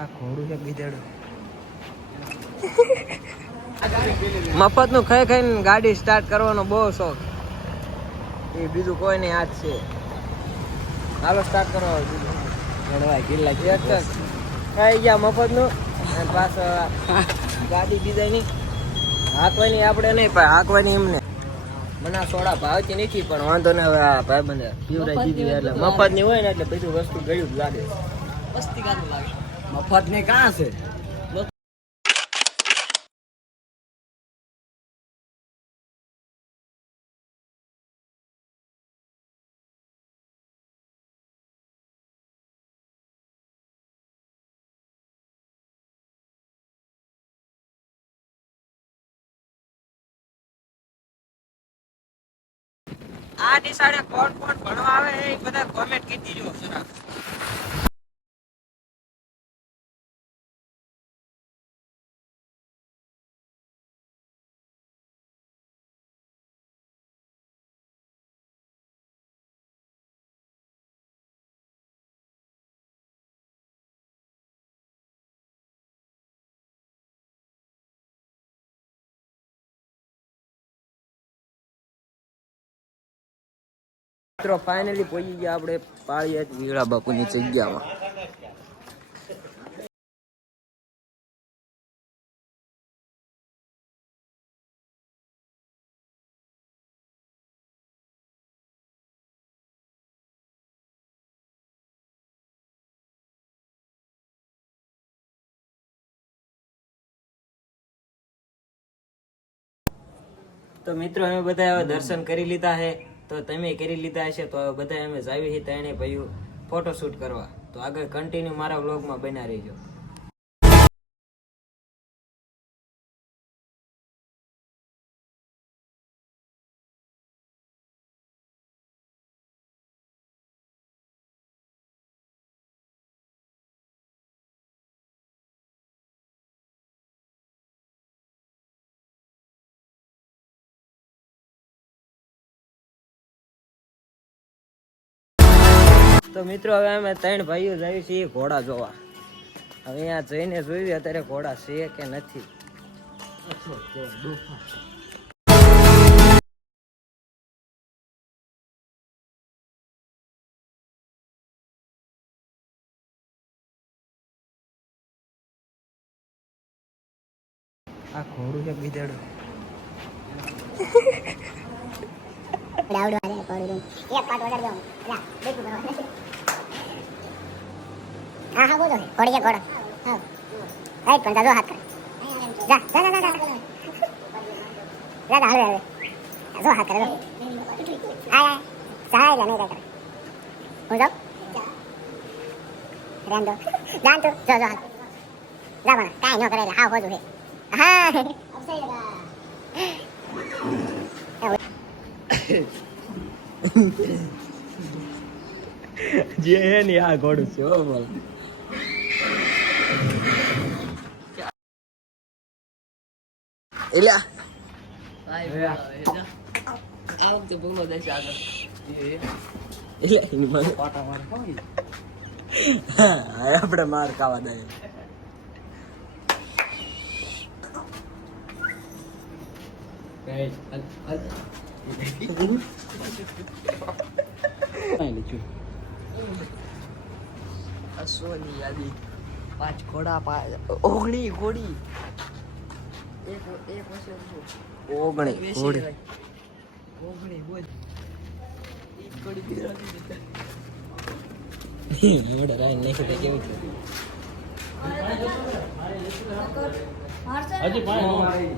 આ ઘોડું છે ગીધેડું. મફતનું ખાઈ ખાઈને ગાડી સ્ટાર્ટ કરવાનો બહુ શોખ. એ બીજું કોઈ નહીં આજ છે. હાલો સ્ટાર્ટ કરો. ખાઈ ગયા મફતનું અને પાછળ ગાડી બીજાની હાંકવાની આપણે નહીં પણ હાંકવાની એમને. મને સોડા ભાવતી નથી પણ વાંધો ને હવે આ ભાઈ બંધ પીવડાઈ દીધી એટલે મફતની હોય ને એટલે બધું વસ્તુ ગયું જ લાગે. મફત ને કાં છે? આ નિશાળે કોણ કોણ ભણવા આવે એ બધા કોમેન્ટ કરી દીજો જરા મિત્રો ફાઇનલી પહોંચી ગયા આપણે પાળિયાદ વીળા બાપુની જગ્યામાં. તો મિત્રો, અમે બધા દર્શન કરી લીધા છે. તો તમે કરી લીધા હશે, તો હવે બધા અમે જાવી છીએ તેણે ભાઈ ફોટોશૂટ કરવા. તો આગળ કન્ટિન્યુ મારા વ્લોગમાં બના રહીજો. તો મિત્રો હવે અમે ત્રણ ભાઈઓ જઈએ છીએ ઘોડા જોવા. હવે અહીંયા જઈને જોયું અત્યારે ઘોડા છે કે નથી. આ ઘોડું છે ગીધેડું ડાવડો આલે ઘોડું. એક પાટ વગાડી દઉં લા બેઠું કરવા હા હા, બોલો. ઘોડી છે ઘોડો. હા. રાઈટ પણ દાદો હાથ કરે. જા જા જા જા જા. જા જા, હાલે હાલે જો હાથ કરે, જો. જા હું જો જો, જા હા. હા. જે હે ને આ ઘોડું છે બોલ એલા આ વખતે બોલો દેશે આગળ આપણે માર ખાવા દઈએ પાંચ ઘોડા ઓગણી ઘોડી ઓગણી ઘોડી ઓગણી. બોલ બિરાડી દીધા મોડે રાઈ નાખી દે કેવું છે હજી પાણી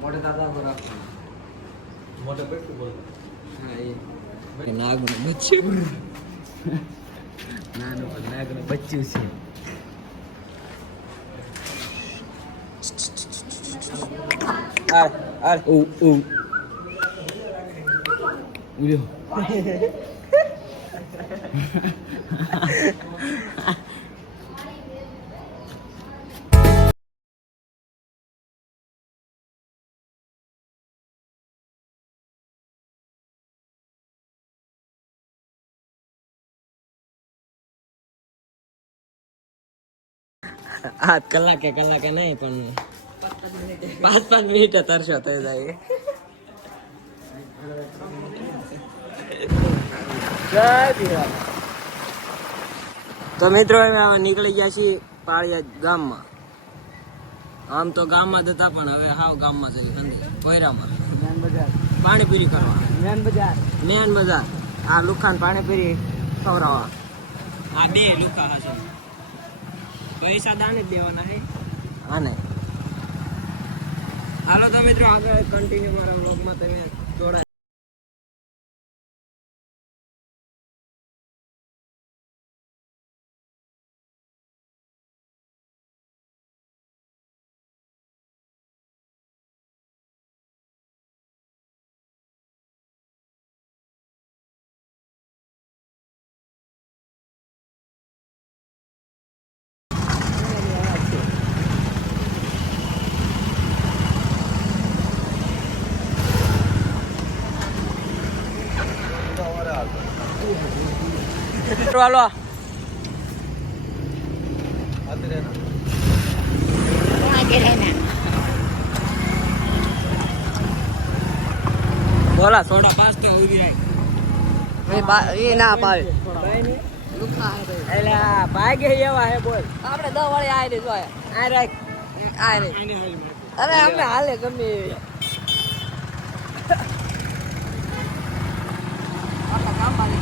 મોટે દાદા બરાબર મોટે પેટું બોલ હા એ નાગનું બચ્ચું. નાનું નાગનું બચ્ચું છે. Ai, ai. U, u. Ui giời. आत कलाक कलाक नाही पण પાંચ પાંચ મિનિટ તરશો થઈ જાય. તો મિત્રો હવે નીકળી ગયા છીએ પાળિયા ગામમાં. આમ તો ગામમાં જ હતા પણ હવે હાવ ગામમાં જઈ અંદર કોયરામાં. પાણીપુરી કરવા મેન બજાર. મેન બજાર આ લુખાન પાણીપુરી ખવડાવવા. આ બે લુખા હશે. પૈસા દાને જ દેવાના હે. હા ને. હાલો તો મિત્રો આગળ કન્ટિન્યુ મારા વ્લોગમાં તમે જોડાય. હાલો બોલા સોડા. પાંચ તો ઊભી એ ના આ ભાગે એવા હે બોલ. આપણે દસ વાળી આય ને જોયા. આ રાખ. અરે અમે હાલે ગમે. આ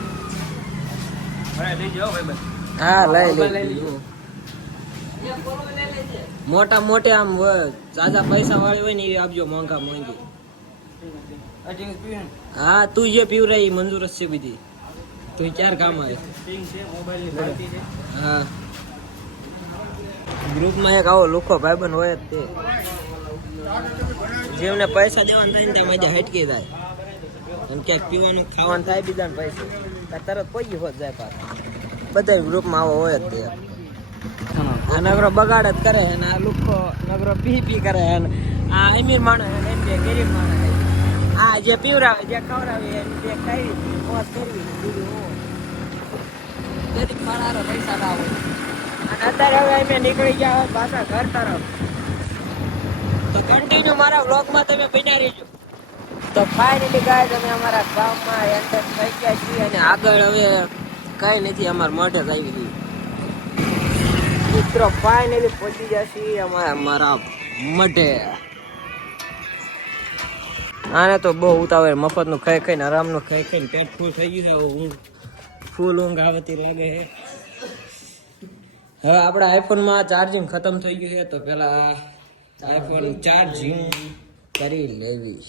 હા લઈ લઈ મોટા મોટે આમ વ- પૈસા વાળી હોય ને એ આપજો મોંઘા મોંઘી. હા તું જે પીવરાય એ મંજૂર જ છે બીજી તું ક્યારે કામ આવે? હા. ગ્રુપમાં એક આવો લુખો ભાઈબંધ હોય જ તે. જેમને પૈસા દેવાના થાય ને ત્યાં મજા હટકી જાય અને ક્યાંક પીવાનું ખાવાનું થાય બીજાને પૈસા. તરત કોઈ હોત જાય પાછા. બધા ગ્રુપમાં આવો હોય જ આ નગરો બગાડ જ કરે છે આ લુખો નગરો પી પી કરે છે આ અમીર માણસ એમ જે ગરીબ માણસ આ જે પીવરાવે, જે ખવડાવે એની જે ખાઈ મોત કરવી બીજું હો ગરીબ મારા પૈસા ના હોય. અને અત્યારે હવે અમે નીકળી ગયા હોય પાછા ઘર તરફ. તો કન્ટિન્યુ મારા વ્લોગમાં તમે બન્યા રહેજો. તો ફાઇનલી ગાય તમે અમારા ગામમાં એન્ટર થઈ ગયા છીએ અને આગળ હવે કઈ નથી, અમારા મોઢે આવી ગયું. મિત્રો ફાઇનલી પહોંચી ગયા છીએ અમારા મારા મઢે. આને તો બહુ ઉતાવળ, મફતનું ખાઈ ખાઈને, આરામનું ખાઈ ખાઈને પેટ ફૂલ થઈ ગયું છે. ઊંઘ ફૂલ ઊંઘ આવતી લાગે છે. હવે આપણા આઈફોનમાં ચાર્જિંગ ખતમ થઈ ગયું છે, તો પેલા આઈફોન ચાર્જિંગ કરી લેવી.